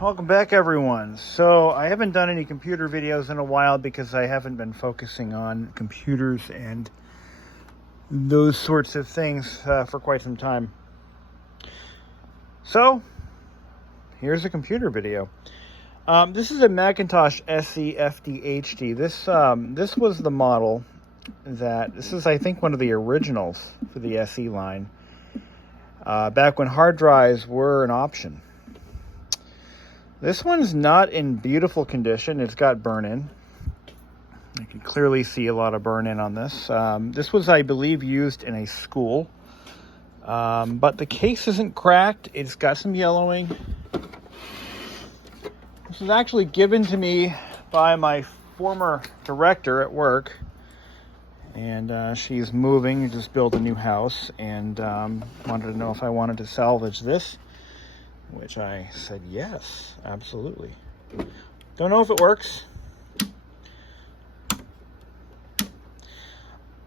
welcome back everyone. So I haven't done any computer videos in a while because I haven't been focusing on computers and those sorts of things for quite some time. So here's a computer video. This is a Macintosh SE FDHD. This was the model this is, I think, one of the originals for the SE line, back when hard drives were an option. This one's not in beautiful condition. It's got burn-in. You can clearly see a lot of burn-in on this. This was, I believe, used in a school. But the case isn't cracked. It's got some yellowing. This was actually given to me by my former director at work. And she's moving, just built a new house, and wanted to know if I wanted to salvage this, which I said yes, absolutely. Don't know if it works.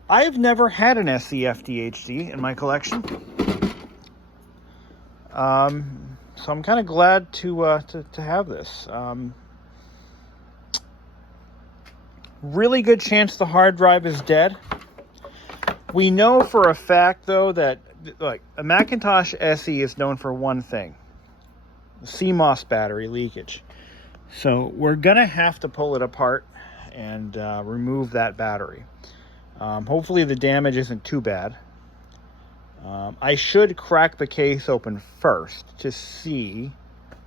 I've never had an SE FDHD in my collection, so I'm kind of glad to have this. Really good chance the hard drive is dead. We know for a fact, though, that a Macintosh SE is known for one thing: the Cmos battery leakage. So we're gonna have to pull it apart and remove that battery. Hopefully the damage isn't too bad. I should crack the case open first to see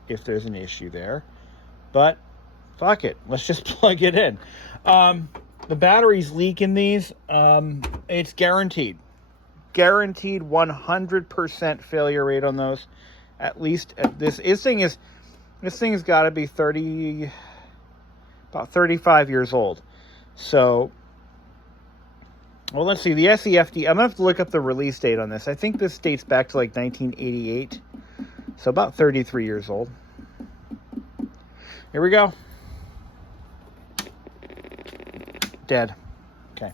if there's an issue there, but fuck it, let's just plug it in. The batteries leak in these. It's guaranteed 100% failure rate on those. At least this thing's got to be about 35 years old. So, well, let's see, the SE FD, I'm gonna have to look up the release date on this. I think this dates back to like 1988, so about 33 years old. Here we go. Dead. Okay,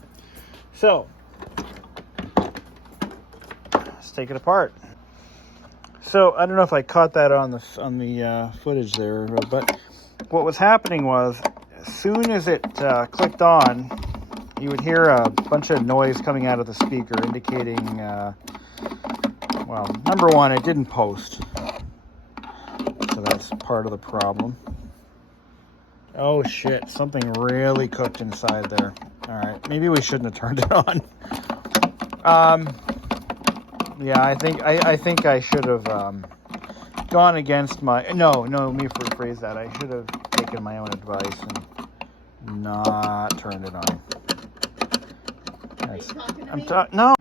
so let's take it apart. So I don't know if I caught that on the footage there, but what was happening was, as soon as it clicked on, you would hear a bunch of noise coming out of the speaker, indicating, well, number one, it didn't post, so that's part of the problem. Oh shit, something really cooked inside there. Alright, maybe we shouldn't have turned it on. Yeah, I think I should have gone against my... No, let me rephrase that. I should have taken my own advice and not turned it on. No!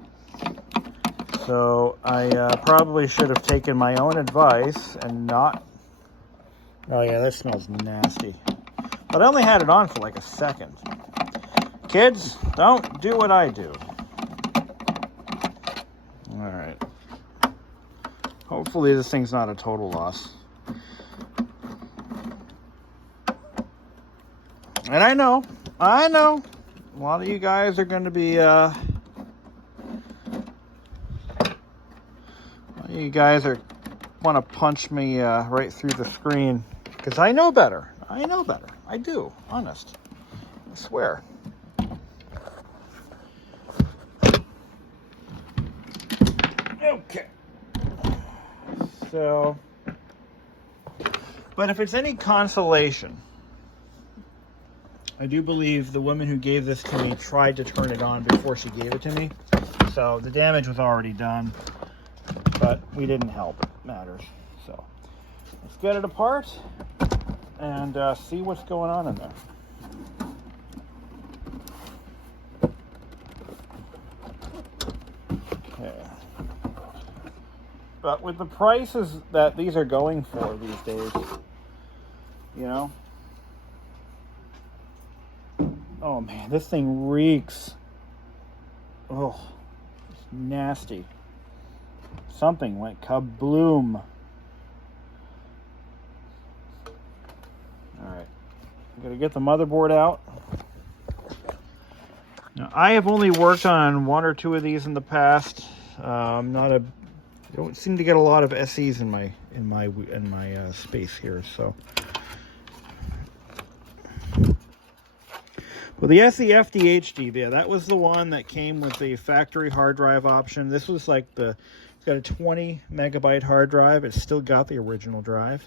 So, I probably should have taken my own advice and not... Oh yeah, that smells nasty. But I only had it on for like a second. Kids, don't do what I do. Alright. Hopefully this thing's not a total loss. And I know, a lot of you guys are going to be, want to punch me right through the screen. Because I know better. I do, honest. I swear. Okay. So, but if it's any consolation, I do believe the woman who gave this to me tried to turn it on before she gave it to me. So the damage was already done, but we didn't help. It matters. So let's get it apart and see what's going on in there. Okay. But with the prices that these are going for these days, you know. Oh man, this thing reeks. Oh, it's nasty. Something went kabloom. Alright, I'm going to get the motherboard out. Now, I have only worked on one or two of these in the past. I don't seem to get a lot of SEs in my in my space here. So, well, the SE FDHD there, that was the one that came with the factory hard drive option. This was like it's got a 20 megabyte hard drive. It's still got the original drive.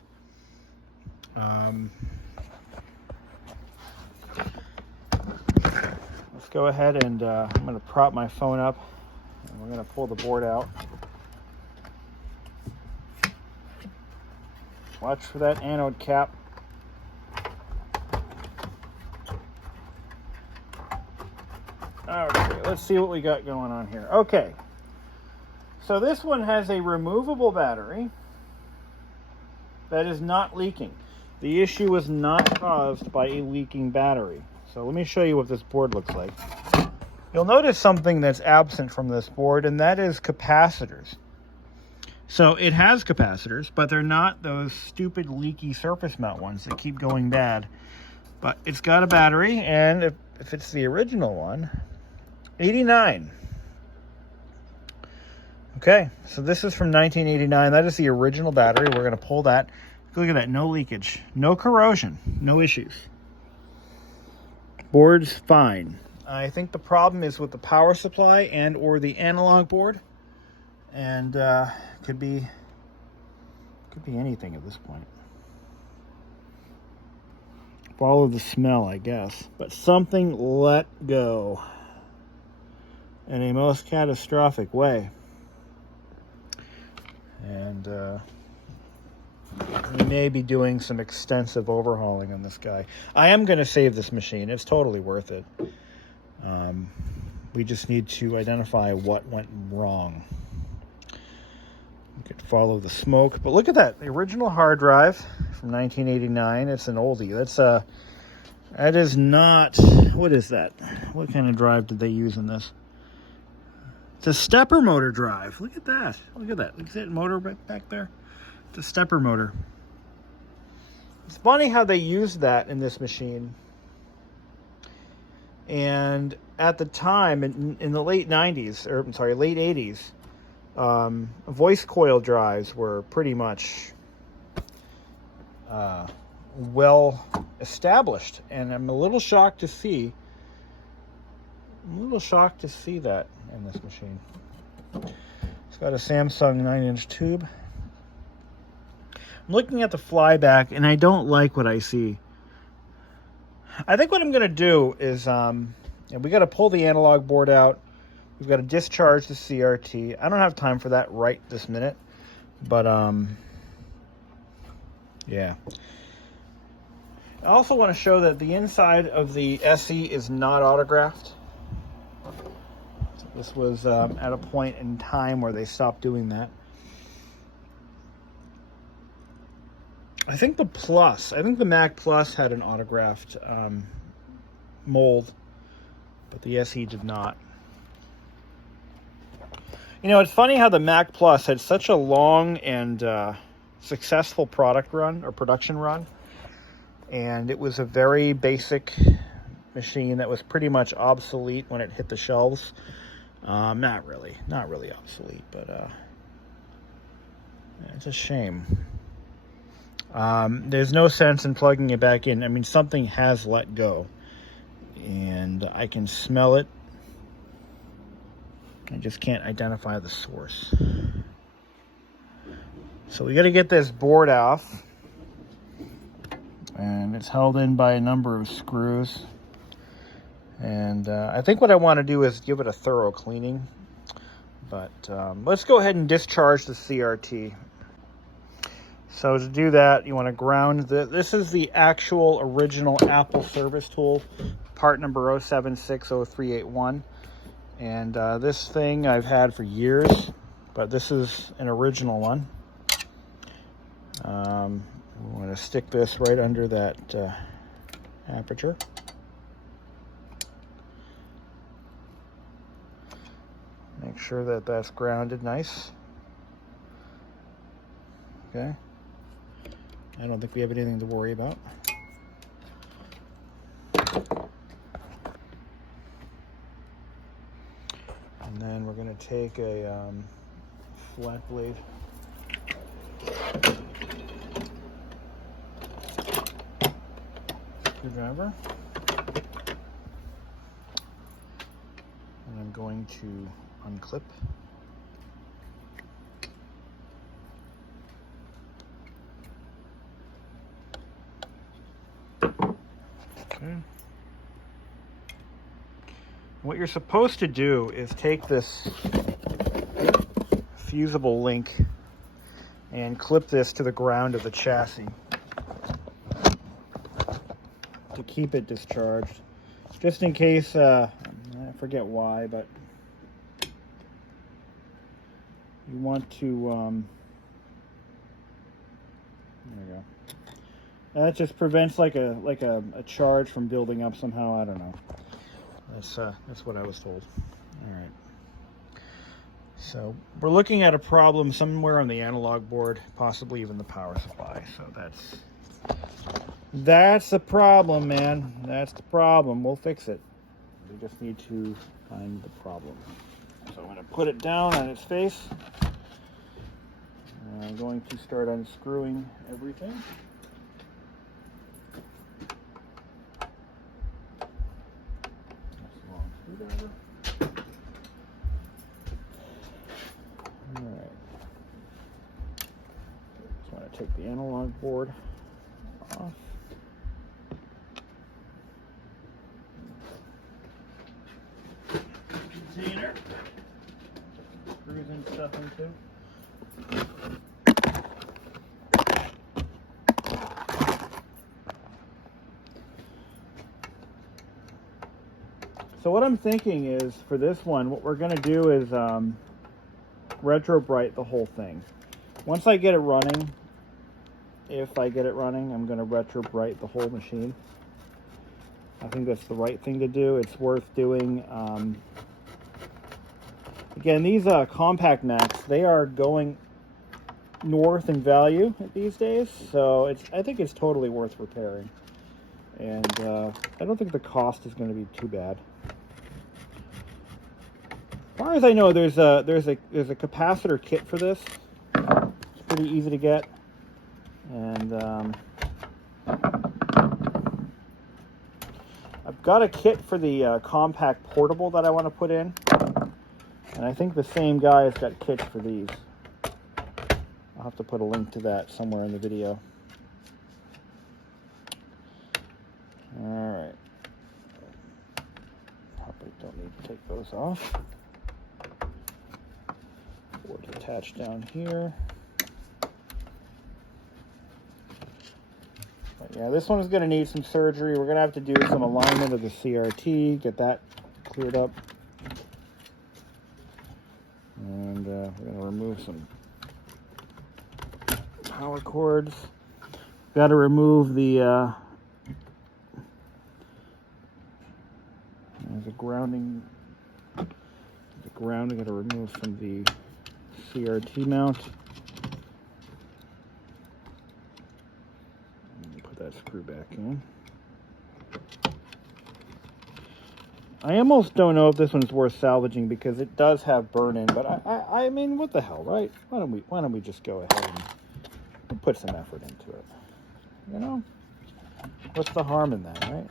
Let's go ahead and I'm going to prop my phone up, and we're going to pull the board out. Watch for that anode cap. Okay, let's see what we got going on here. Okay, so this one has a removable battery that is not leaking. The issue is not caused by a leaking battery. So let me show you what this board looks like. You'll notice something that's absent from this board, and that is capacitors. So it has capacitors, but they're not those stupid leaky surface mount ones that keep going bad. But it's got a battery, and if it's the original one, 89. Okay, so this is from 1989. That is the original battery. We're going to pull that. Look at that, no leakage, no corrosion, no issues. Board's fine. I think the problem is with the power supply and or the analog board, and could be anything at this point. Follow the smell, I guess, but something let go in a most catastrophic way, and we may be doing some extensive overhauling on this guy. I am going to save this machine. It's totally worth it. We just need to identify what went wrong. You could follow the smoke, but look at that. The original hard drive from 1989. It's an oldie. That is not, what is that? What kind of drive did they use in this? It's a stepper motor drive. Look at that. Look at that. Look at that motor back there. It's a stepper motor. It's funny how they used that in this machine. And at the time, in the late 90s, or I'm sorry, late 80s, voice coil drives were pretty much well established. And I'm a little shocked to see that in this machine. It's got a Samsung 9-inch tube. I'm looking at the flyback, and I don't like what I see. I think what I'm going to do is, we got to pull the analog board out. We've got to discharge the CRT. I don't have time for that right this minute, but yeah. I also want to show that the inside of the SE is not autographed. So this was at a point in time where they stopped doing that. I think the Mac Plus had an autographed mold, but the SE did not. You know, it's funny how the Mac Plus had such a long and successful production run, and it was a very basic machine that was pretty much obsolete when it hit the shelves. Not really obsolete, but it's a shame. There's no sense in plugging it back in. I mean, something has let go, and I can smell it. I just can't identify the source. So we got to get this board off, and it's held in by a number of screws. And I think what I want to do is give it a thorough cleaning. But let's go ahead and discharge the CRT. So to do that, you want to ground this is the actual original Apple service tool, part number 0760381. And this thing I've had for years, but this is an original one. I'm going to stick this right under that aperture. Make sure that that's grounded nice. Okay. I don't think we have anything to worry about. And then we're going to take a flat blade screwdriver. And I'm going to unclip. Okay. What you're supposed to do is take this fusible link and clip this to the ground of the chassis to keep it discharged. Just in case, I forget why, but you want to, there you go. That just prevents like a charge from building up somehow. I don't know. That's what I was told. All right. So we're looking at a problem somewhere on the analog board, possibly even the power supply. So that's the problem, man. That's the problem. We'll fix it. We just need to find the problem. So I'm going to put it down on its face. I'm going to start unscrewing everything. Alright. So I'm going to take the analog board off. Container. Screws and stuff into. So what I'm thinking is, for this one, what we're going to do is retro bright the whole thing. Once I get it running, if I get it running, I'm going to retro bright the whole machine. I think that's the right thing to do. It's worth doing. Again, these compact Macs, they are going north in value these days, so I think it's totally worth repairing. And I don't think the cost is going to be too bad. As far as I know, there's a capacitor kit for this. It's pretty easy to get, and I've got a kit for the compact portable that I want to put in, and I think the same guy has got kits for these. I'll have to put a link to that somewhere in the video. All right. Probably don't need to take those off. Board's attached down here. But yeah, this one's going to need some surgery. We're going to have to do some alignment of the CRT, get that cleared up. And we're going to remove some power cords. Got to remove the grounding. The ground, I got to remove from the CRT mount. Put that screw back in. I almost don't know if this one's worth salvaging because it does have burn-in, but I mean, what the hell, right? Why don't we just go ahead and put some effort into it? You know, what's the harm in that, right?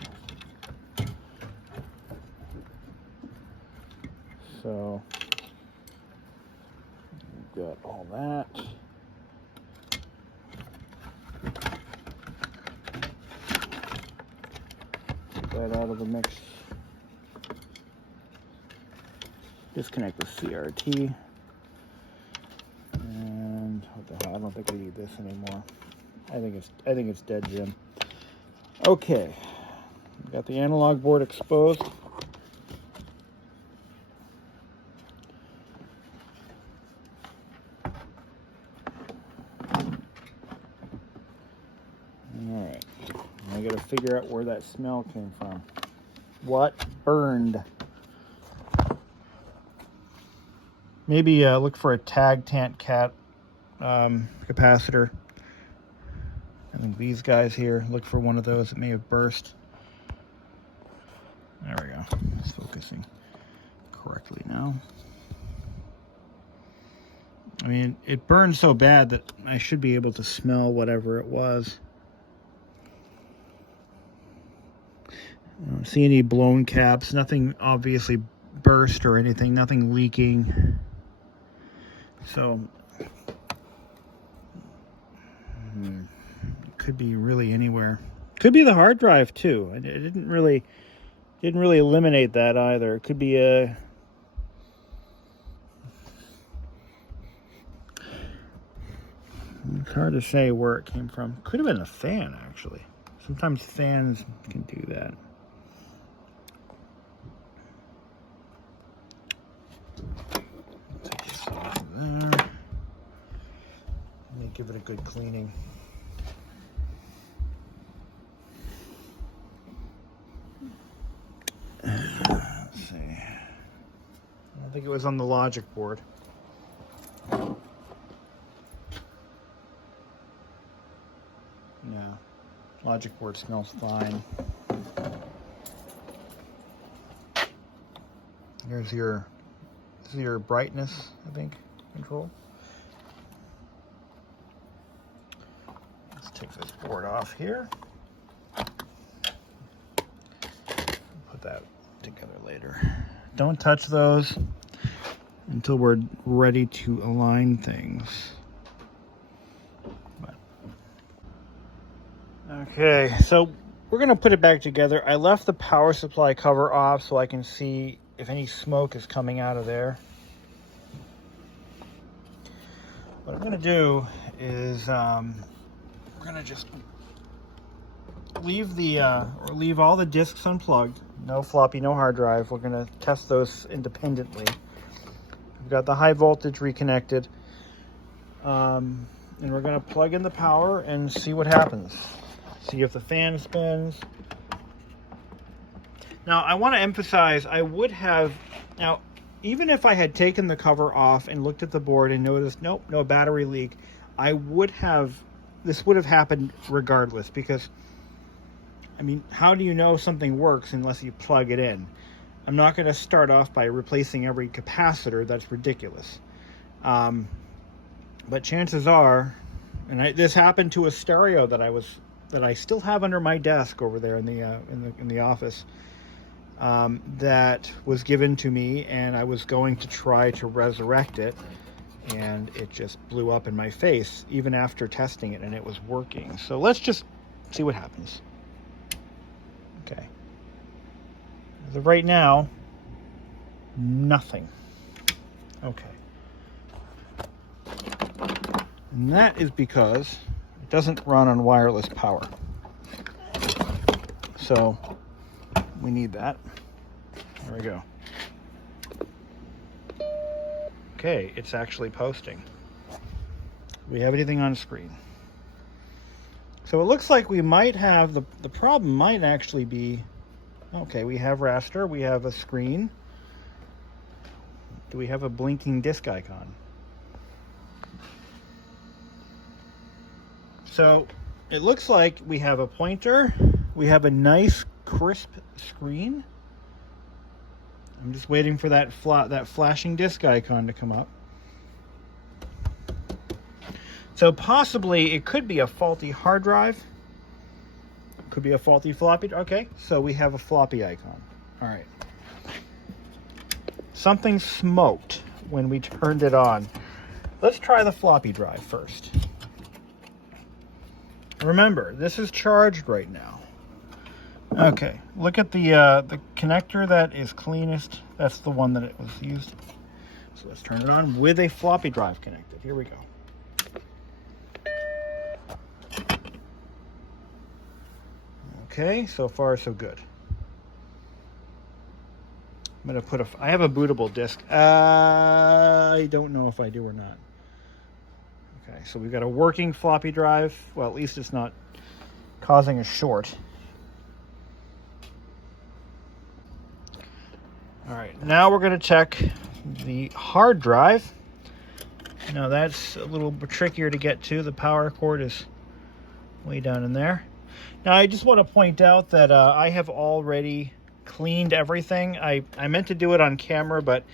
So we've got all that. Get that out of the mix. Disconnect the CRT. And what the hell? I don't think I need this anymore. I think it's dead, Jim. Okay. We've got the analog board exposed. Alright, I gotta figure out where that smell came from. What burned? Maybe look for a tag tant cat capacitor. I think these guys here, look for one of those that may have burst. There we go. It's focusing correctly now. I mean, it burned so bad that I should be able to smell whatever it was. I don't see any blown caps, nothing obviously burst or anything, nothing leaking. So it could be really anywhere. Could be the hard drive too. It didn't really eliminate that either. It could be a it's hard to say where it came from. Could have been a fan, actually. Sometimes fans can do that. Take this off of there. Let me give it a good cleaning. Let's see. I don't think it was on the logic board. No, logic board smells fine. This is your brightness, I think, control. Let's take this board off here. Put that together later. Don't touch those until we're ready to align things. Okay, so we're going to put it back together. I left the power supply cover off so I can see if any smoke is coming out of there. What I'm going to do is we're going to just leave all the disks unplugged. No floppy, no hard drive. We're going to test those independently. We've got the high voltage reconnected. And we're going to plug in the power and see what happens. See if the fan spins. Now, I want to emphasize, I would have, now, even if I had taken the cover off and looked at the board and noticed, nope, no battery leak, this would have happened regardless, because, I mean, how do you know something works unless you plug it in? I'm not going to start off by replacing every capacitor. That's ridiculous. But chances are, and this happened to a stereo that I still have under my desk over there in the office, that was given to me, and I was going to try to resurrect it, and it just blew up in my face even after testing it, and it was working. So let's just see what happens. Okay. As of right now, nothing. Okay. And that is because it doesn't run on wireless power. So we need that. There we go. Okay, it's actually posting. We have anything on screen. So it looks like we might have, the problem might actually be, okay, we have raster, we have a screen. Do we have a blinking disk icon? So it looks like we have a pointer. We have a nice crisp screen. I'm just waiting for that flashing disk icon to come up. So possibly it could be a faulty hard drive. Could be a faulty floppy. Okay, so we have a floppy icon. All right. Something smoked when we turned it on. Let's try the floppy drive first. Remember, this is charged right now. Okay, look at the connector that is cleanest. That's the one that it was used. So let's turn it on with a floppy drive connected. Here we go. Okay, so far so good. I'm gonna put I have a bootable disk. I don't know if I do or not. Okay, so we've got a working floppy drive. Well, at least it's not causing a short. All right, now we're going to check the hard drive. Now that's a little bit trickier to get to. The power cord is way down in there. Now I just want to point out that I have already cleaned everything. I meant to do it on camera, but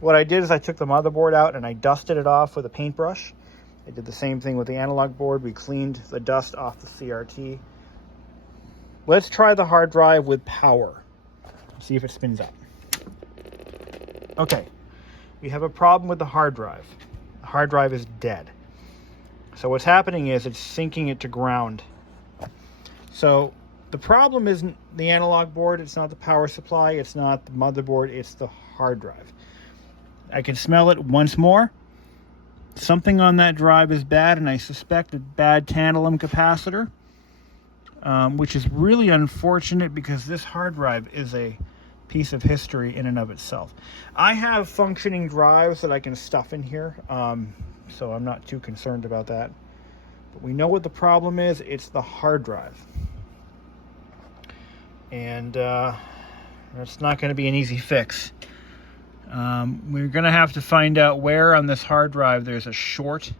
what I did is I took the motherboard out and I dusted it off with a paintbrush. I did the same thing with the analog board. We cleaned the dust off the CRT. Let's try the hard drive with power. See if it spins up. Okay, we have a problem with the hard drive. The hard drive is dead. So what's happening is it's sinking it to ground. So the problem isn't the analog board, it's not the power supply, it's not the motherboard, it's the hard drive. I can smell it once more. Something on that drive is bad, and I suspect a bad tantalum capacitor, which is really unfortunate because this hard drive is a piece of history in and of itself. I have functioning drives that I can stuff in here, so I'm not too concerned about that. But we know what the problem is. It's the hard drive. And that's not going to be an easy fix. We're going to have to find out where on this hard drive there's a short,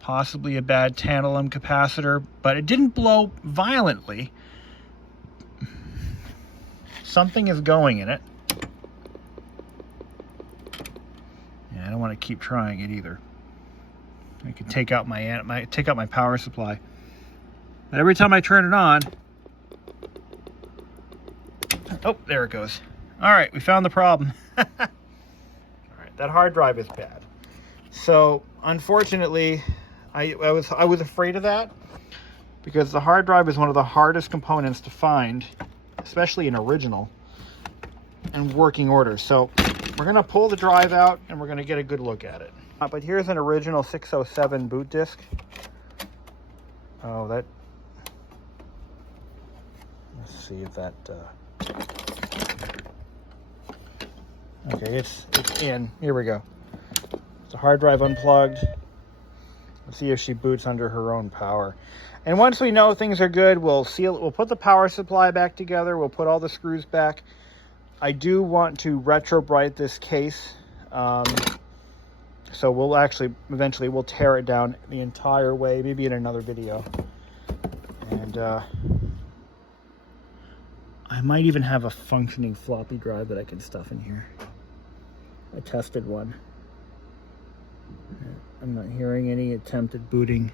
possibly a bad tantalum capacitor, but it didn't blow violently. Something is going in it. Yeah, I don't want to keep trying it either. I could take out my power supply. But every time I turn it on, oh, there it goes. All right, we found the problem. All right, that hard drive is bad. So unfortunately, I was afraid of that because the hard drive is one of the hardest components to find, especially in original and working order. So we're gonna pull the drive out and we're gonna get a good look at it. But here's an original 607 boot disk. Oh, that. Let's see if that. Okay, it's in. Here we go. The hard drive unplugged. Let's see if she boots under her own power. And once we know things are good, we'll seal it. We'll put the power supply back together. We'll put all the screws back. I do want to retrobrite this case. So we'll actually, eventually we'll tear it down the entire way, maybe in another video. And I might even have a functioning floppy drive that I can stuff in here. I tested one. I'm not hearing any attempt at booting.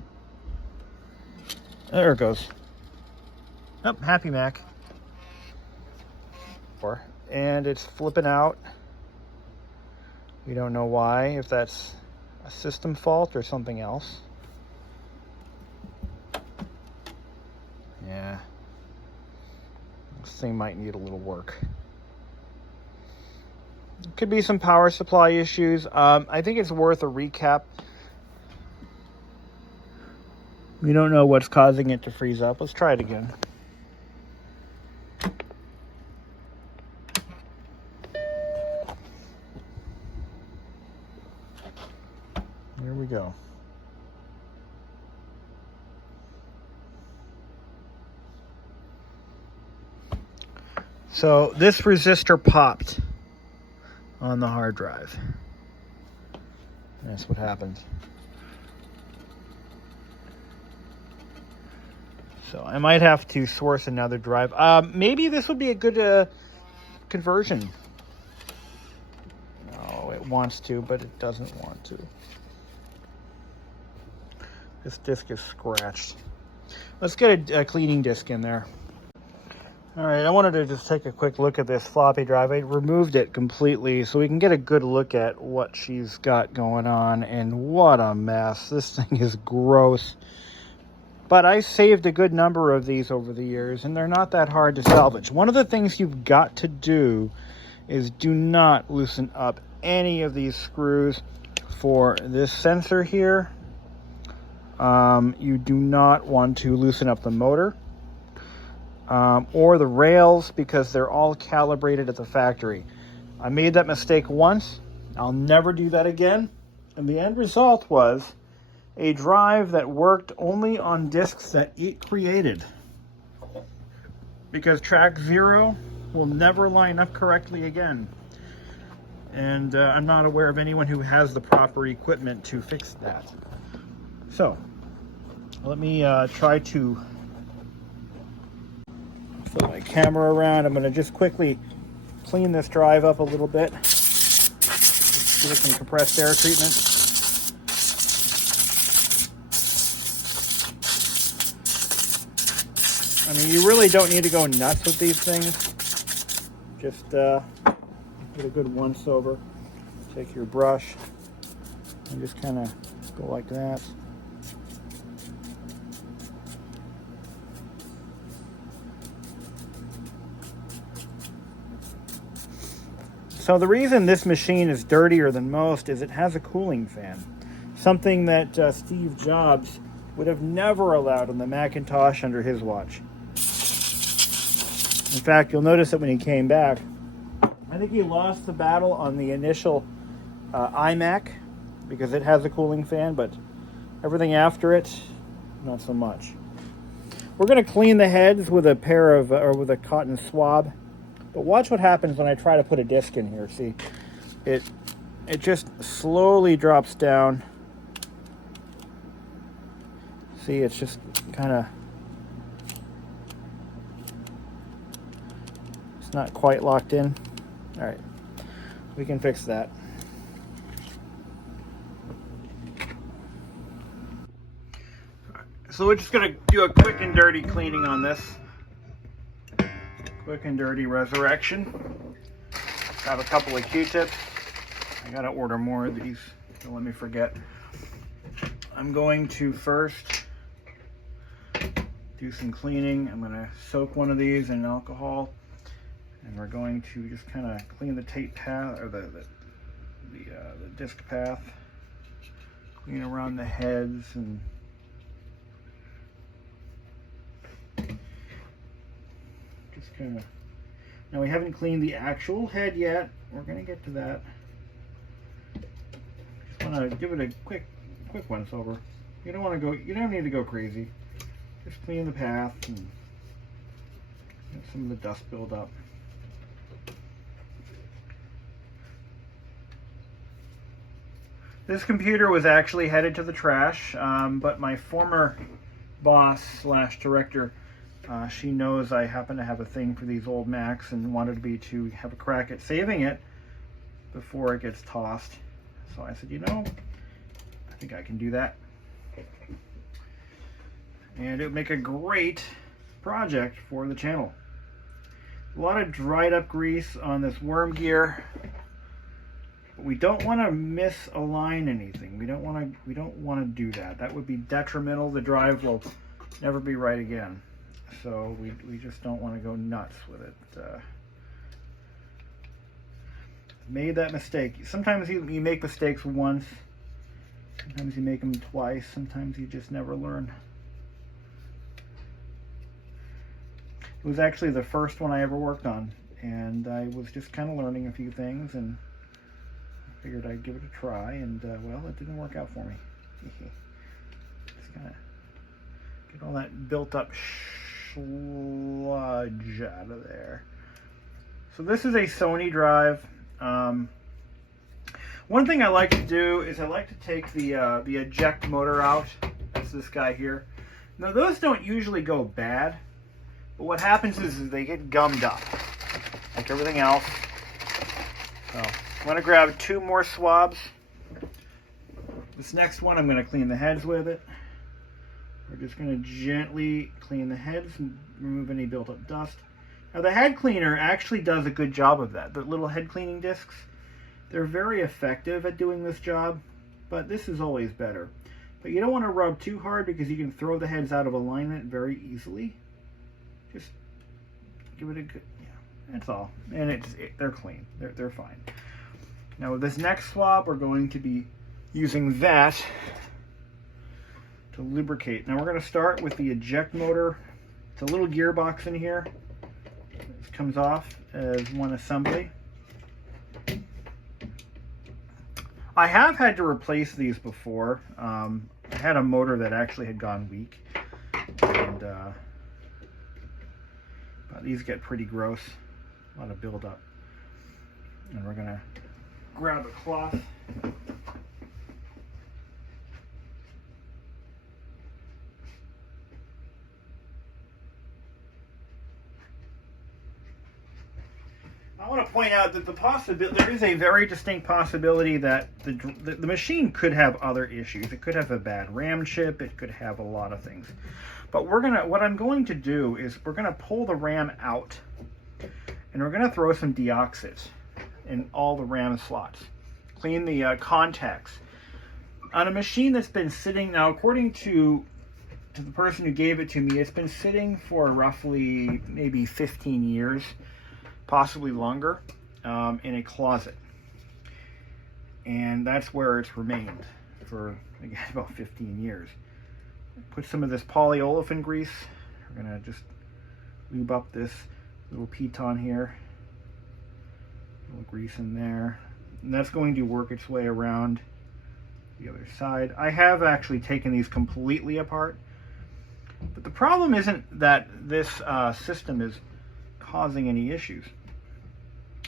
There it goes. Oh, Happy Mac. And it's flipping out. We don't know why, if that's a system fault or something else. Yeah. This thing might need a little work. Could be some power supply issues. I think it's worth a recap. We don't know what's causing it to freeze up. Let's try it again. Here we go. So this resistor popped on the hard drive. That's what happened. So I might have to source another drive. Maybe this would be a good conversion. No, it wants to, but it doesn't want to. This disc is scratched. Let's get a cleaning disc in there. All right, I wanted to just take a quick look at this floppy drive. I removed it completely so we can get a good look at what she's got going on, and what a mess. This thing is gross. But I saved a good number of these over the years, and they're not that hard to salvage. One of the things you've got to do is do not loosen up any of these screws for this sensor here. You do not want to loosen up the motor or the rails because they're all calibrated at the factory. I made that mistake once. I'll never do that again. And the end result was a drive that worked only on disks that it created. Because track 0 will never line up correctly again. And I'm not aware of anyone who has the proper equipment to fix that. So, let me try to flip my camera around. I'm going to just quickly clean this drive up a little bit. Just give it some compressed air treatment. I mean, you really don't need to go nuts with these things. Just get a good once over. Take your brush and just kind of go like that. So the reason this machine is dirtier than most is it has a cooling fan. Something that Steve Jobs would have never allowed on the Macintosh under his watch. In fact, you'll notice that when he came back, I think he lost the battle on the initial iMac because it has a cooling fan, but everything after it, not so much. We're going to clean the heads with a pair of, or with a cotton swab. But watch what happens when I try to put a disc in here. See, it just slowly drops down. See, it's just kind of, it's not quite locked in. All right, we can fix that. So we're just gonna do a quick and dirty cleaning on this. Quick and dirty resurrection. Got a couple of Q-tips. I gotta order more of these, don't let me forget. I'm going to first do some cleaning. I'm gonna soak one of these in alcohol, and we're going to just kind of clean the tape path, or the disc path. Clean around the heads and kind of. Now we haven't cleaned the actual head yet. We're gonna get to that. Just want to give it a quick once over. You don't want to go. You don't need to go crazy. Just clean the path and get some of the dust build up. This computer was actually headed to the trash, but my former boss / director. She knows I happen to have a thing for these old Macs and wanted me to have a crack at saving it before it gets tossed. So I said, you know, I think I can do that. And it would make a great project for the channel. A lot of dried up grease on this worm gear. But we don't want to misalign anything. We don't want to do that. That would be detrimental. The drive will never be right again. So we just don't want to go nuts with it. Made that mistake. Sometimes you make mistakes once. Sometimes you make them twice. Sometimes you just never learn. It was actually the first one I ever worked on, and I was just kind of learning a few things, and I figured I'd give it a try, and well, it didn't work out for me. Just kind of get all that built up sludge out of there. So this is a Sony drive. One thing I like to do is I like to take the eject motor out. That's this guy here. Now those don't usually go bad, but what happens is they get gummed up, like everything else. So I'm going to grab 2 more swabs. This next one I'm going to clean the heads with it. We're just going to gently clean the heads and remove any built up dust. Now the head cleaner actually does a good job of that. The little head cleaning discs, they're very effective at doing this job, but this is always better. But you don't want to rub too hard because you can throw the heads out of alignment very easily. Just give it a good, yeah, that's all. And they're clean, they're fine. Now with this next swab, we're going to be using that to lubricate. Now we're going to start with the eject motor. It's a little gearbox in here. This comes off as one assembly. I have had to replace these before. I had a motor that actually had gone weak, and but these get pretty gross. A lot of buildup. And we're going to grab a cloth. I want to point out that there is a very distinct possibility that the machine could have other issues. It could have a bad RAM chip. It could have a lot of things. But what I'm going to do is we're gonna pull the RAM out, and we're gonna throw some deoxys in all the RAM slots. Clean the contacts. On a machine that's been sitting now, according to the person who gave it to me, it's been sitting for roughly maybe 15 years, possibly longer, in a closet. And that's where it's remained for, again, about 15 years. Put some of this polyolefin grease. We're gonna just lube up this little piton here. A little grease in there. And that's going to work its way around the other side. I have actually taken these completely apart. But the problem isn't that this system is causing any issues.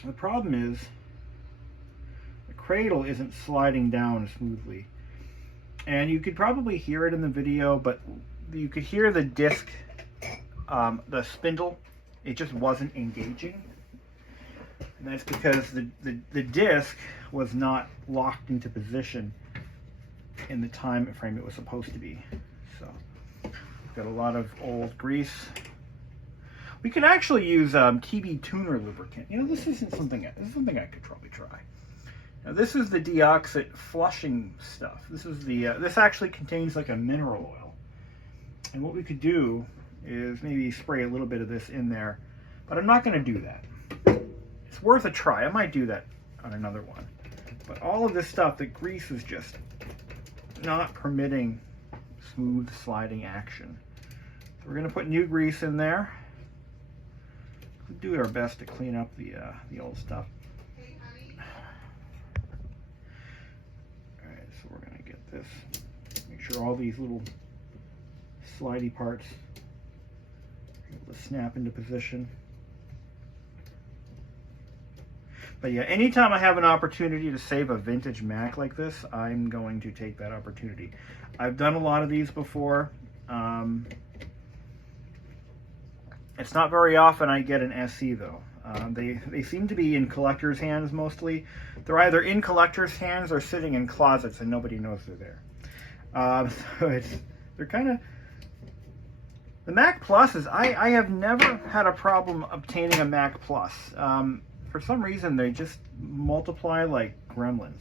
The problem is the cradle isn't sliding down smoothly. And you could probably hear it in the video, but you could hear the disc, the spindle, it just wasn't engaging. And that's because the disc was not locked into position in the time frame it was supposed to be. So got a lot of old grease. We could actually use TB Tuner lubricant. You know, this is something I could probably try. Now this is the deoxit flushing stuff. This is the this actually contains like a mineral oil. And what we could do is maybe spray a little bit of this in there, but I'm not going to do that. It's worth a try. I might do that on another one. But all of this stuff, the grease is just not permitting smooth sliding action. So we're going to put new grease in there. We'll do our best to clean up the old stuff. All right, so we're going to get this. Make sure all these little slidey parts are able to snap into position. But yeah, anytime I have an opportunity to save a vintage Mac like this, I'm going to take that opportunity. I've done a lot of these before. It's not very often I get an SE though. They seem to be in collectors' hands mostly. They're either in collectors' hands or sitting in closets and nobody knows they're there. So they're kind of... The Mac Pluses, I have never had a problem obtaining a Mac Plus. For some reason, they just multiply like gremlins.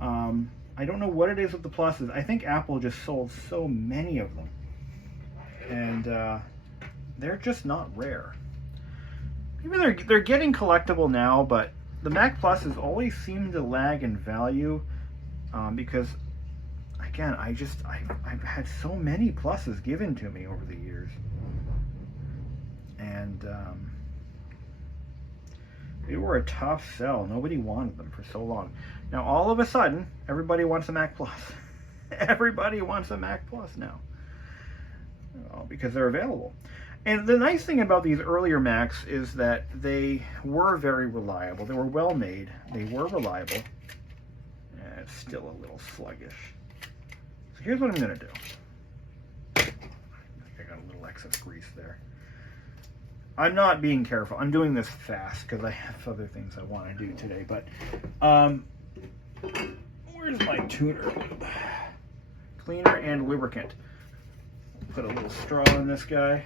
I don't know what it is with the Pluses. I think Apple just sold so many of them. And they're just not rare. Maybe they're getting collectible now, but the Mac Pluses always seem to lag in value because, again, I've had so many Pluses given to me over the years. And they were a tough sell. Nobody wanted them for so long. Now, all of a sudden, everybody wants a Mac Plus. Everybody wants a Mac Plus now. Because they're available. And the nice thing about these earlier Macs is that they were very reliable. They were well made. They were reliable. It's still a little sluggish. So here's what I'm going to do. I think I got a little excess grease there. I'm not being careful. I'm doing this fast because I have other things I want to do today. But where's my tuner lube? Cleaner and lubricant. Put a little straw in this guy.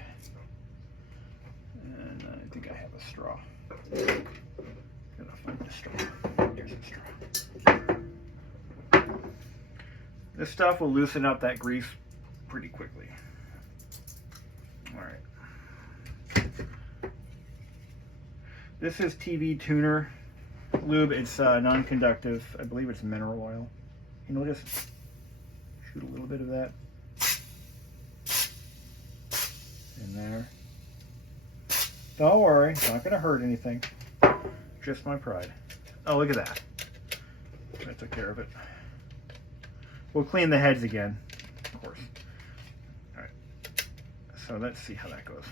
And I think I have a straw. Gotta find a straw. Here's a straw. This stuff will loosen up that grease pretty quickly. All right. This is TB Tuner Lube. It's non-conductive. I believe it's mineral oil. You know, just shoot a little bit of that in there. Don't worry, it's not going to hurt anything. Just my pride. Oh, look at that. I took care of it. We'll clean the heads again, of course. All right. So let's see how that goes.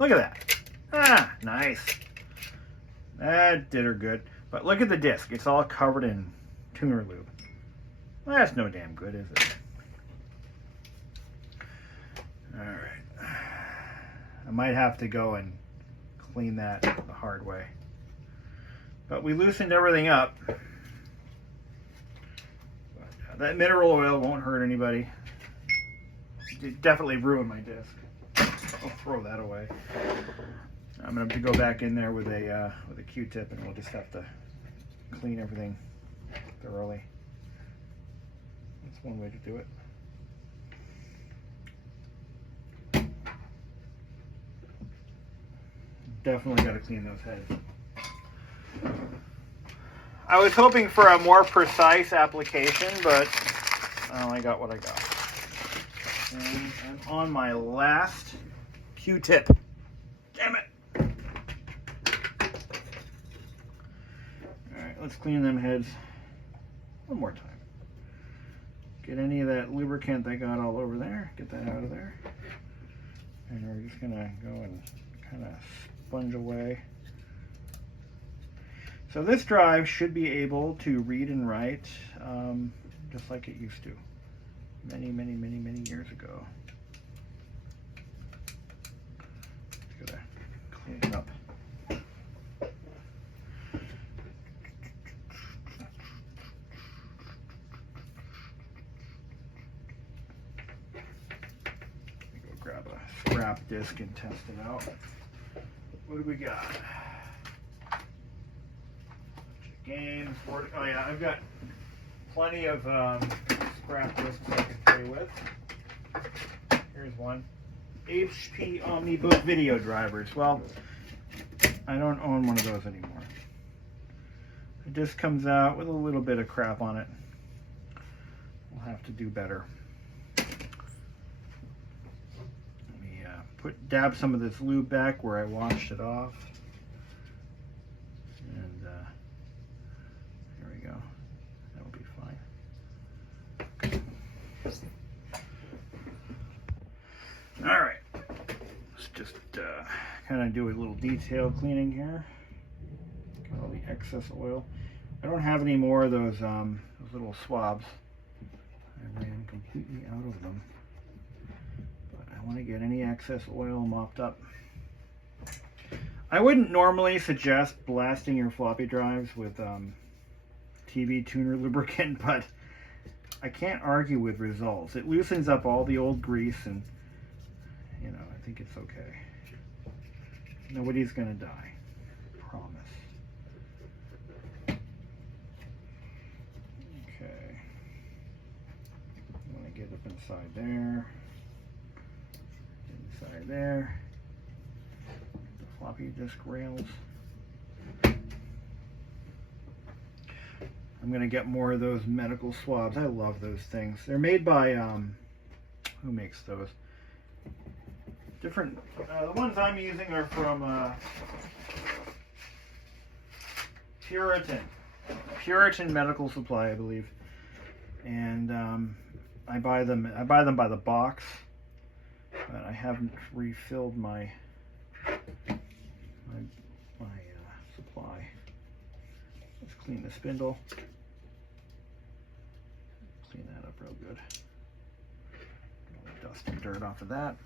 Look at that. Ah, nice. That did her good. But look at the disc. It's all covered in Tuner Lube. Well, that's no damn good, is it? All right. I might have to go and clean that the hard way. But we loosened everything up. That mineral oil won't hurt anybody. it definitely ruined my disc. I'll throw that away. I'm gonna have to go back in there with a Q-tip, and we'll just have to clean everything thoroughly. That's one way to do it. Definitely got to clean those heads. I was hoping for a more precise application, but I only got what I got. And I'm on my last Q-tip. Damn it! Alright, let's clean them heads one more time. Get any of that lubricant that got all over there, get that out of there. And we're just going to go and kind of sponge away. So this drive should be able to read and write just like it used to many years ago. Just gotta clean it up. Go grab a scrap disc and test it out. What do we got? Games. Oh yeah, I've got plenty of scrap discs I can play with. Here's one. HP Omnibook video drivers. Well, I don't own one of those anymore. It just comes out with a little bit of crap on it. We'll have to do better. Let me dab some of this lube back where I washed it off. Alright, let's just kind of do a little detail cleaning here. Get all the excess oil. I don't have any more of those little swabs. I ran completely out of them. But I want to get any excess oil mopped up. I wouldn't normally suggest blasting your floppy drives with TV tuner lubricant, but I can't argue with results. It loosens up all the old grease, and you know, I think it's okay. Nobody's gonna die, promise. Okay, I'm gonna get up inside there, inside there. The floppy disk rails. I'm gonna get more of those medical swabs. I love those things. They're made by who makes those? Different. The ones I'm using are from Puritan Medical Supply, I believe. And I buy them by the box, but I haven't refilled my supply. Let's clean the spindle. Clean that up real good. Get all the dust and dirt off of that.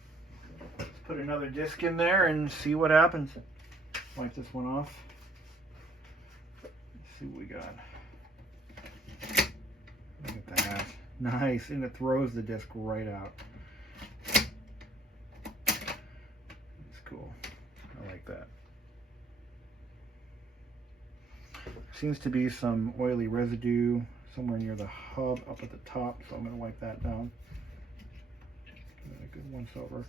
Let's put another disc in there and see what happens. Wipe this one off. Let's see what we got. Look at that. Nice, and it throws the disc right out. It's cool. I like that. Seems to be some oily residue somewhere near the hub up at the top, so I'm going to wipe that down. Give it a good once over.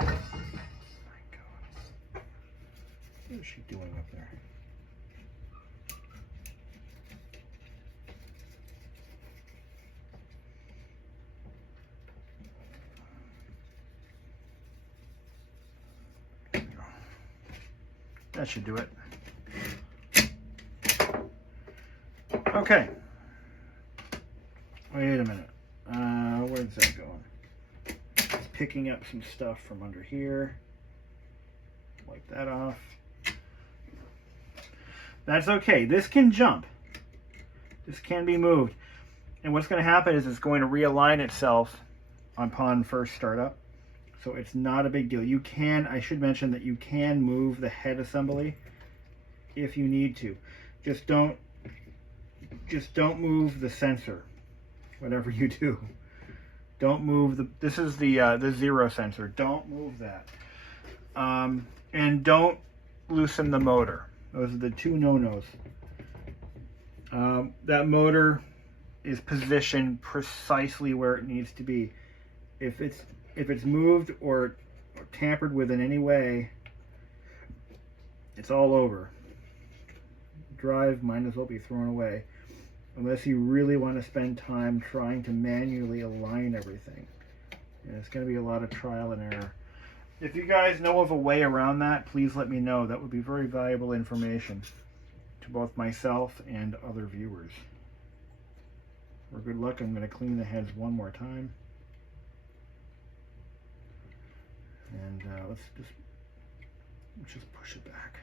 My God. What is she doing up there? That should do it. Okay. Wait a minute. Where's that going? It's picking up some stuff from under here. Wipe that off. That's okay. This can jump. This can be moved. And what's going to happen is it's going to realign itself upon first startup. So it's not a big deal. You can, I should mention that you can move the head assembly if you need to. Just don't move the sensor. whatever you do. Don't move this is the zero sensor. Don't move that. And don't loosen the motor. Those are the two no-nos. That motor is positioned precisely where it needs to be. If it's moved or tampered with in any way, it's all over. Drive might as well be thrown away, unless you really want to spend time trying to manually align everything. And it's going to be a lot of trial and error. If you guys know of a way around that, please let me know. That would be very valuable information to both myself and other viewers. For good luck, I'm going to clean the heads one more time. And let's just push it back.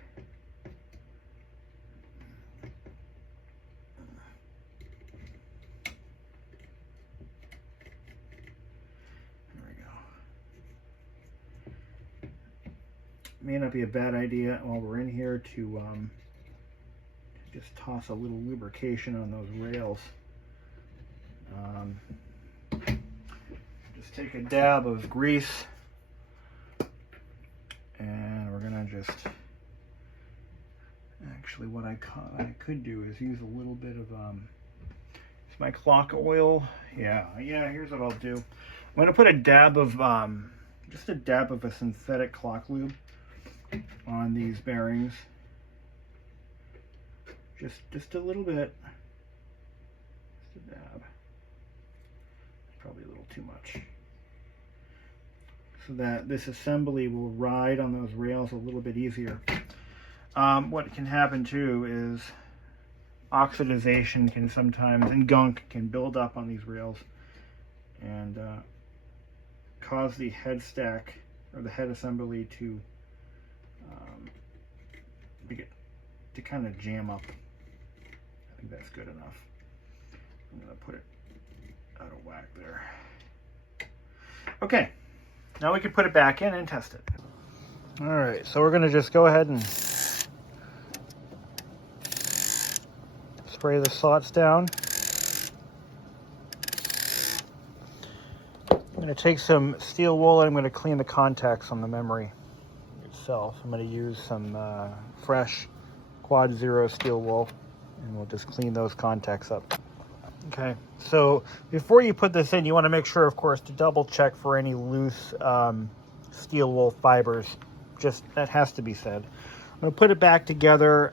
May not be a bad idea while we're in here to just toss a little lubrication on those rails. Just take a dab of grease, and we're gonna just, actually what I could do is use a little bit of it's my clock oil. Yeah, here's what I'll do. I'm gonna put a dab of just a dab of a synthetic clock lube on these bearings. Just a little bit. Just a dab. Probably a little too much. So that this assembly will ride on those rails a little bit easier. What can happen too is oxidization can sometimes, and gunk can build up on these rails and cause the head stack or the head assembly to kind of jam up. I think that's good enough. I'm going to put it out of whack there. Okay, now we can put it back in and test it. All right, so we're going to just go ahead and spray the slots down. I'm going to take some steel wool and I'm going to clean the contacts on the memory itself. I'm going to use some fresh quad zero steel wool, and we'll just clean those contacts up. Okay, so before you put this in, you want to make sure, of course, to double check for any loose steel wool fibers. Just that has to be said. I'm going to put it back together.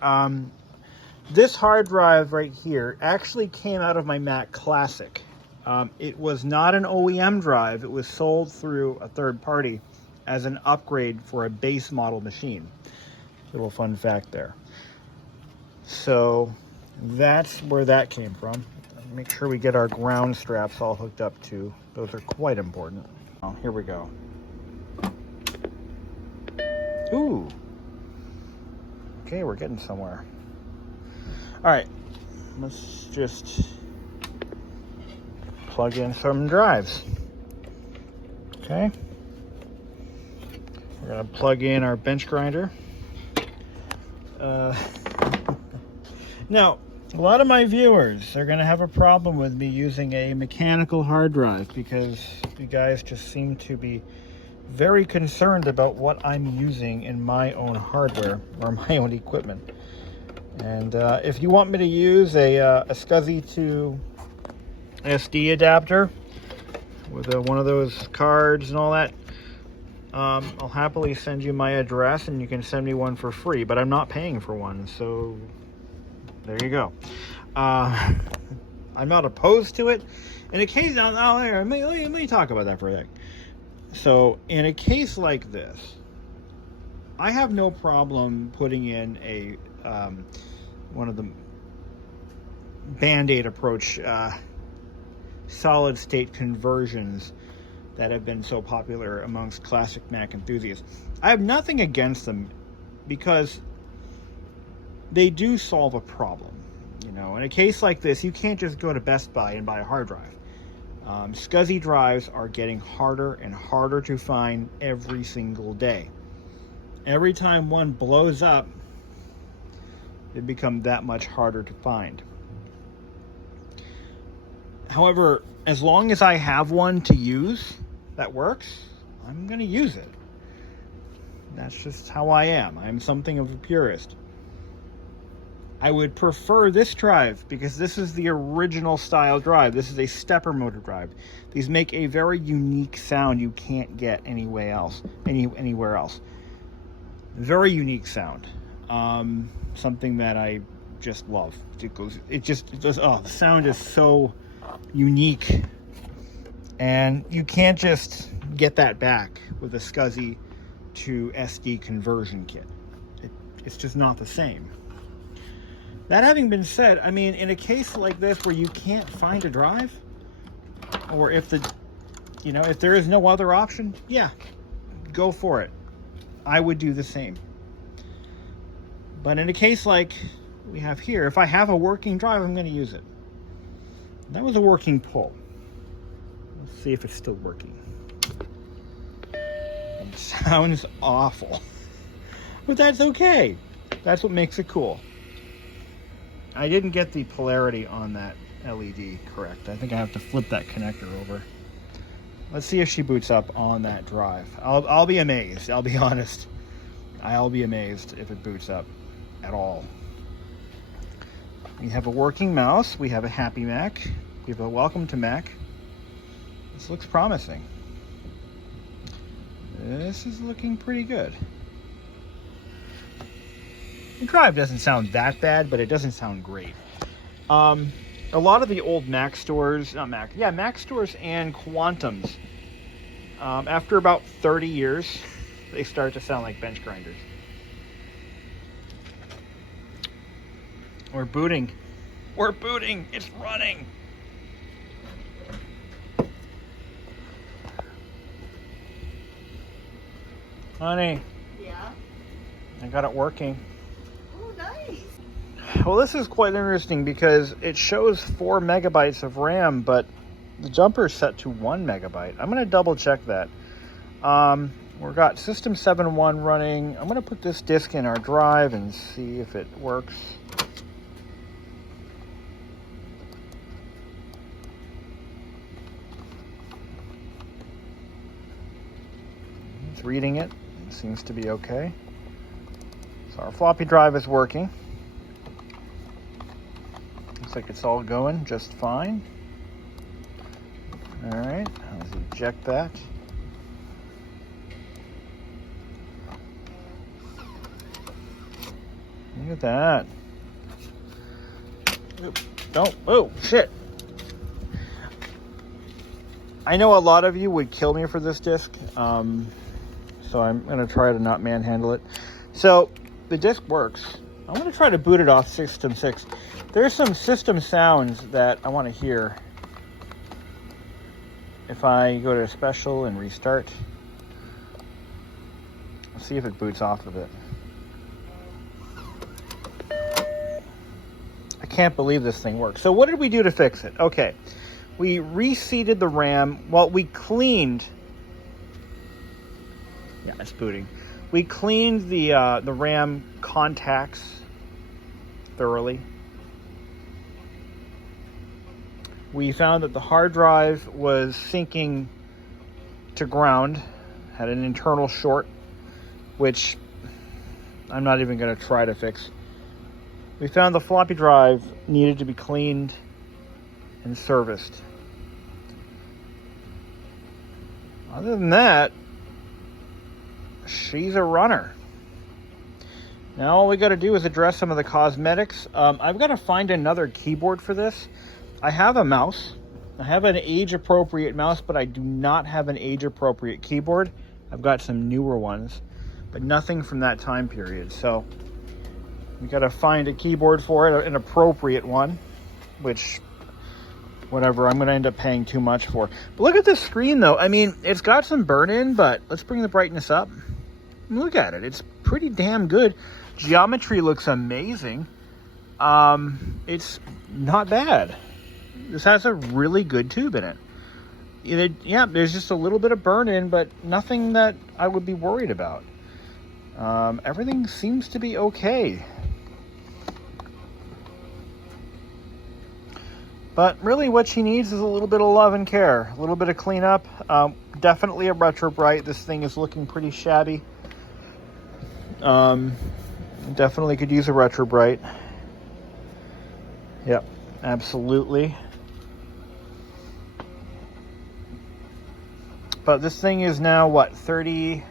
This hard drive right here actually came out of my Mac Classic. It was not an OEM drive. It was sold through a third party as an upgrade for a base model machine. Little fun fact there. So that's where that came from. Make sure we get our ground straps all hooked up too. Those are quite important. Oh, here we go. Ooh. Okay, we're getting somewhere. All right, let's just plug in some drives. Okay. We're gonna plug in our bench grinder. Now, a lot of my viewers are going to have a problem with me using a mechanical hard drive because you guys just seem to be very concerned about what I'm using in my own hardware or my own equipment. And if you want me to use a SCSI to SD adapter with one of those cards and all that, I'll happily send you my address and you can send me one for free, but I'm not paying for one, so there you go. I'm not opposed to it. In a case, let me talk about that for a sec. So in a case like this, I have no problem putting in a one of the Band-Aid approach solid state conversions that have been so popular amongst classic Mac enthusiasts. I have nothing against them because they do solve a problem. You know, in a case like this, you can't just go to Best Buy and buy a hard drive. SCSI drives are getting harder and harder to find every single day. Every time one blows up, they become that much harder to find. However, as long as I have one to use that works, I'm going to use it. That's just how I am. I'm something of a purist. I would prefer this drive because this is the original style drive. This is a stepper motor drive. These make a very unique sound you can't get anywhere else. Very unique sound. Something that I just love. The sound is so unique, and you can't just get that back with a SCSI to SD conversion kit. It's just not the same. That having been said, I mean, in a case like this where you can't find a drive, or if there is no other option, yeah, go for it. I would do the same. But in a case like we have here, if I have a working drive, I'm going to use it. That was a working pull. Let's see if it's still working. It sounds awful. But that's okay. That's what makes it cool. I didn't get the polarity on that LED correct. I think I have to flip that connector over. Let's see if she boots up on that drive. I'll be amazed. I'll be honest. I'll be amazed if it boots up at all. We have a working mouse. We have a happy Mac. We have a welcome to Mac. This looks promising. This is looking pretty good. The drive doesn't sound that bad, but it doesn't sound great. A lot of the old Mac stores, Mac stores and Quantums, after about 30 years, they start to sound like bench grinders. We're booting. We're booting. It's running. Honey. Yeah? I got it working. Oh, nice. Well, this is quite interesting because it shows 4 megabytes of RAM, but the jumper is set to 1 megabyte. I'm going to double check that. We've got System 7.1 running. I'm going to put this disk in our drive and see if it works. It's reading it. It seems to be okay. So our floppy drive is working. Looks like it's all going just fine. All right, let's eject that. Look at that. Oh, shit. I know a lot of you would kill me for this disc, so I'm going to try to not manhandle it. So the disc works. I'm going to try to boot it off System 6. There's some system sounds that I want to hear. If I go to special and restart, let's see if it boots off of it. I can't believe this thing works. So what did we do to fix it? Okay, we reseated the RAM. Well, we cleaned. Yeah, it's booting. We cleaned the RAM contacts thoroughly. We found that the hard drive was syncing to ground, had an internal short, which I'm not even going to try to fix. We found the floppy drive needed to be cleaned and serviced. Other than that, she's a runner. Now all we got to do is address some of the cosmetics. I've got to find another keyboard for this. I have a mouse. I have an age-appropriate mouse, but I do not have an age-appropriate keyboard. I've got some newer ones, but nothing from that time period. So we got to find a keyboard for it, an appropriate one, which, whatever, I'm going to end up paying too much for. But look at this screen, though. I mean, it's got some burn-in, but let's bring the brightness up. Look at it. It's pretty damn good. Geometry looks amazing. It's not bad. This has a really good tube in it. Yeah, there's just a little bit of burn-in, but nothing that I would be worried about. Everything seems to be okay. But really what she needs is a little bit of love and care, a little bit of cleanup. Definitely a retro bright. This thing is looking pretty shabby. Definitely could use a retro bright. Yep, absolutely. But this thing is now, what, 33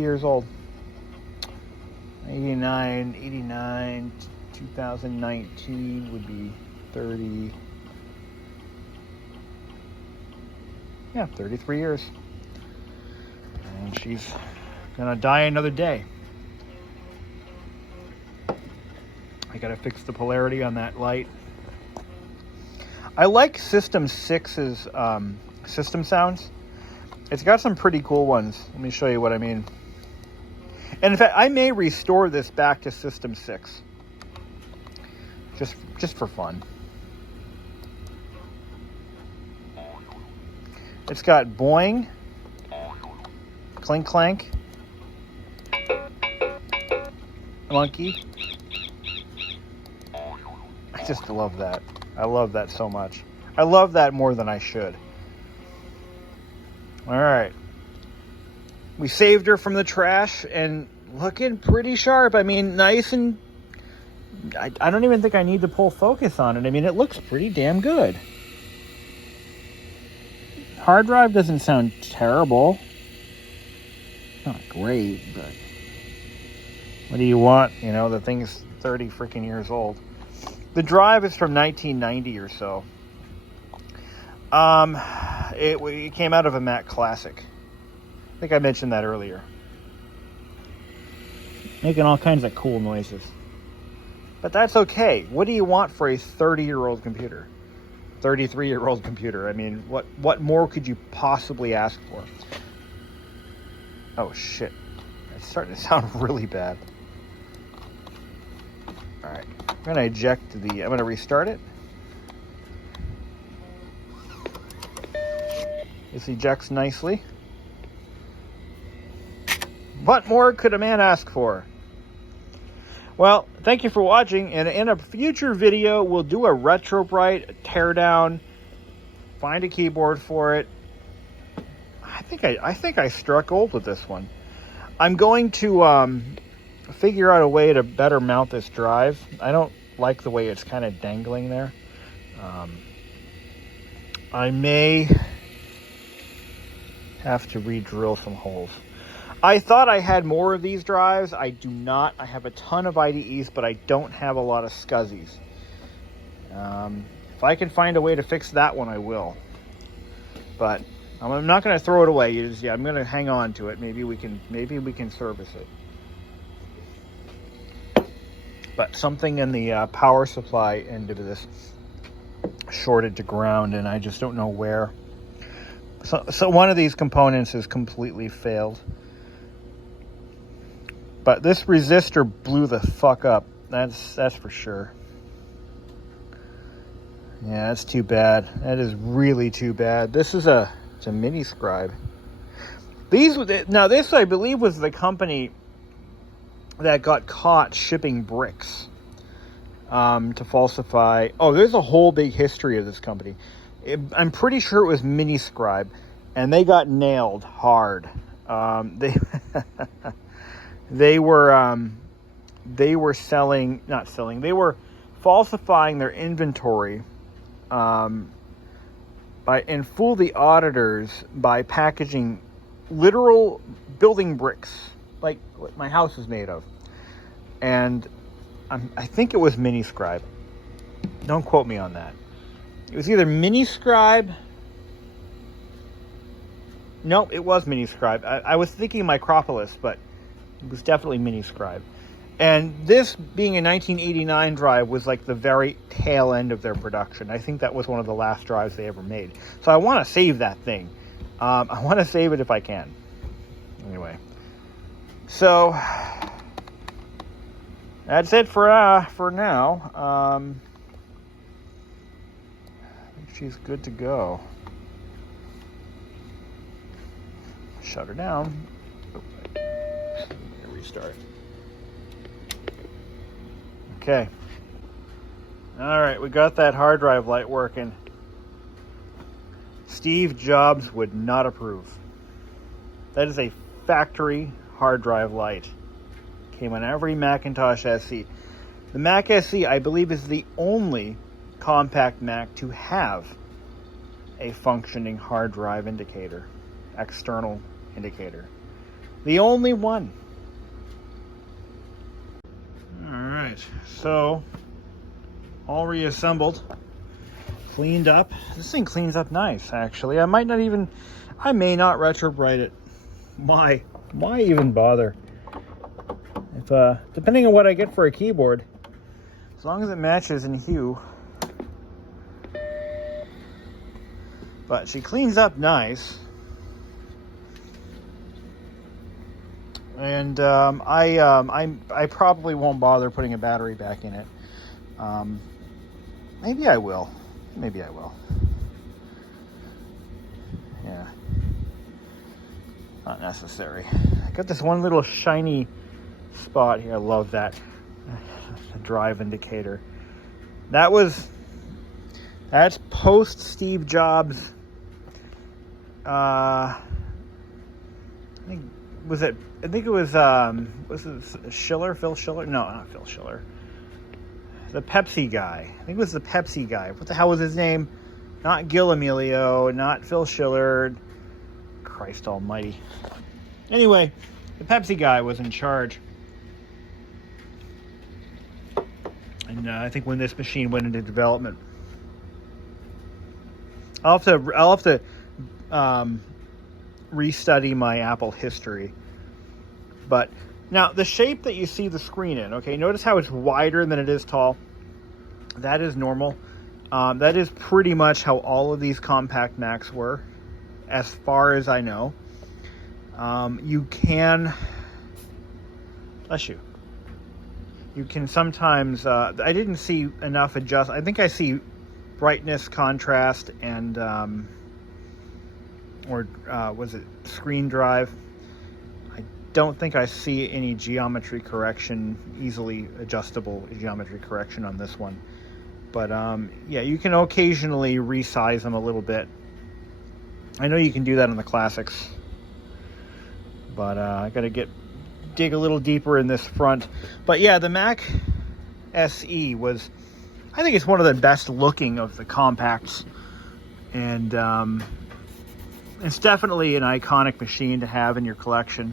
years old. 89, 2019 would be 30. Yeah, 33 years. And she's gonna die another day. I gotta fix the polarity on that light. I like System 6's system sounds. It's got some pretty cool ones. Let me show you what I mean. And in fact, I may restore this back to System 6. Just for fun. It's got boing, clink clank, monkey. I just love that. I love that so much. I love that more than I should. All right. We saved her from the trash and looking pretty sharp. I mean, nice and... I don't even think I need to pull focus on it. I mean, it looks pretty damn good. Hard drive doesn't sound terrible. Not great, but... what do you want? You know, the thing's 30 freaking years old. The drive is from 1990 or so. It came out of a Mac Classic. I think I mentioned that earlier. Making all kinds of cool noises. But that's okay. What do you want for a 30-year-old computer? 33-year-old computer. I mean, what more could you possibly ask for? Oh, shit. It's starting to sound really bad. All right. I'm going to restart it. This ejects nicely. What more could a man ask for? Well, thank you for watching, and in a future video, we'll do a retro bright, a teardown, find a keyboard for it. I think I struck gold with this one. I'm going to figure out a way to better mount this drive. I don't like the way it's kind of dangling there. I may have to re-drill some holes. I thought I had more of these drives. I do not. I have a ton of IDEs, but I don't have a lot of SCSIs. If I can find a way to fix that one, I will. But I'm not going to throw it away. I'm going to hang on to it. Maybe we can service it. But something in the power supply end of this shorted to ground, and I just don't know where. So one of these components has completely failed. But this resistor blew the fuck up. That's for sure. Yeah, that's too bad. That is really too bad. It's a mini scribe. Now this, I believe, was the company that got caught shipping bricks to falsify. Oh, there's a whole big history of this company. I'm pretty sure it was Mini Scribe, and they got nailed hard. They were falsifying their inventory and fool the auditors by packaging literal building bricks, like what my house is made of. And I think it was Mini Scribe. Don't quote me on that. It was either Mini Scribe. Nope, it was Mini Scribe. I was thinking Micropolis, but it was definitely Mini Scribe. And this being a 1989 drive was like the very tail end of their production. I think that was one of the last drives they ever made. So I want to save that thing. I want to save it if I can. Anyway. So that's it for now. I think she's good to go. Shut her down. Restart. Okay. All right, we got that hard drive light working. Steve Jobs would not approve. That is a factory hard drive light. Came on every Macintosh SE. The Mac SE, I believe, is the only compact Mac to have a functioning hard drive indicator, external indicator. The only one. All right, so all reassembled, cleaned up. This thing cleans up nice, actually. I may not retrobrite it. Why even bother? If depending on what I get for a keyboard, as long as it matches in hue. But she cleans up nice. And I probably won't bother putting a battery back in it. Maybe I will. Yeah. Not necessary. I got this one little shiny spot here. I love that. The drive indicator. That's post Steve Jobs. I think it was Schiller? Phil Schiller? No, not Phil Schiller. The Pepsi guy. I think it was the Pepsi guy. What the hell was his name? Not Gil Amelio, not Phil Schiller. Christ almighty. Anyway, the Pepsi guy was in charge. And I think when this machine went into development, I'll have to restudy my Apple history. But now the shape that you see the screen in, okay, notice how it's wider than it is tall. That is normal. That is pretty much how all of these compact Macs were, as far as I know. You can, bless you. You can sometimes, I didn't see enough adjust. I think I see brightness, contrast, and, was it screen drive? I don't think I see any geometry correction, easily adjustable geometry correction on this one. But yeah, you can occasionally resize them a little bit. I know you can do that on the classics. But I got to dig a little deeper in this front. But yeah, the Mac SE was, I think it's one of the best looking of the compacts. And it's definitely an iconic machine to have in your collection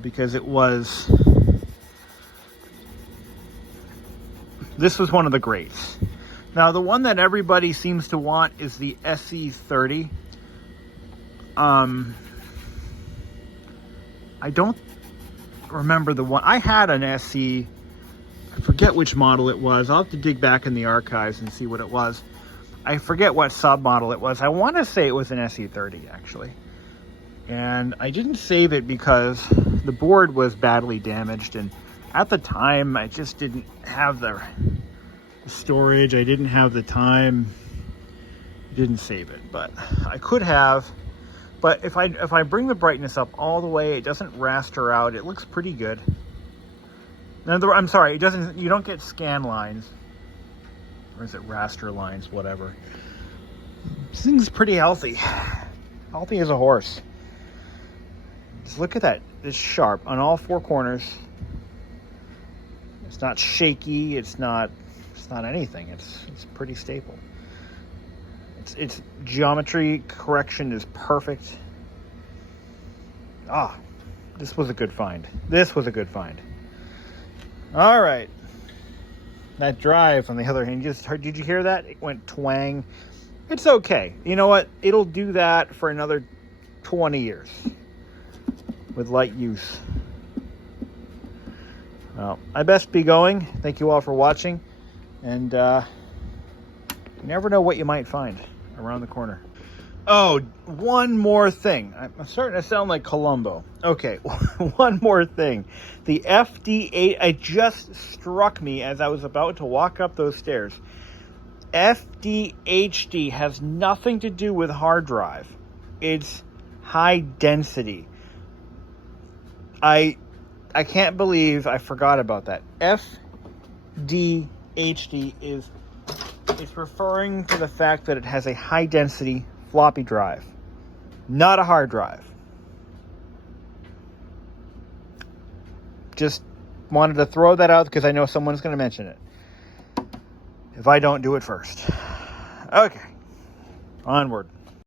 because this was one of the greats. Now, the one that everybody seems to want is the SE30. I don't remember the one. I had an SE. I forget which model it was. I'll have to dig back in the archives and see what it was. I forget what sub-model it was. I want to say it was an SE30, actually. And I didn't save it because the board was badly damaged. And at the time, I just didn't have the storage. I didn't have the time. I didn't save it, but I could have. But if I bring the brightness up all the way, it doesn't raster out. It looks pretty good. I'm sorry, it doesn't. You don't get scan lines, or is it raster lines? Whatever. This thing's pretty healthy. Healthy as a horse. Just look at that. It's sharp on all four corners. It's not shaky. It's not anything. It's pretty stable. Its geometry correction is perfect. This was a good find. All right. That drive, on the other hand, did you hear that? It went twang. It's okay. You know what? It'll do that for another 20 years with light use. Well, I best be going. Thank you all for watching. And you never know what you might find around the corner. Oh, one more thing. I'm starting to sound like Columbo. Okay, one more thing. The FD8, it just struck me as I was about to walk up those stairs. FDHD has nothing to do with hard drive. It's high density. I can't believe I forgot about that. FDHD. HD is it's referring to the fact that it has a high density floppy drive, not a hard drive. Just wanted to throw that out because I know someone's going to mention it if I don't do it first. Okay, onward.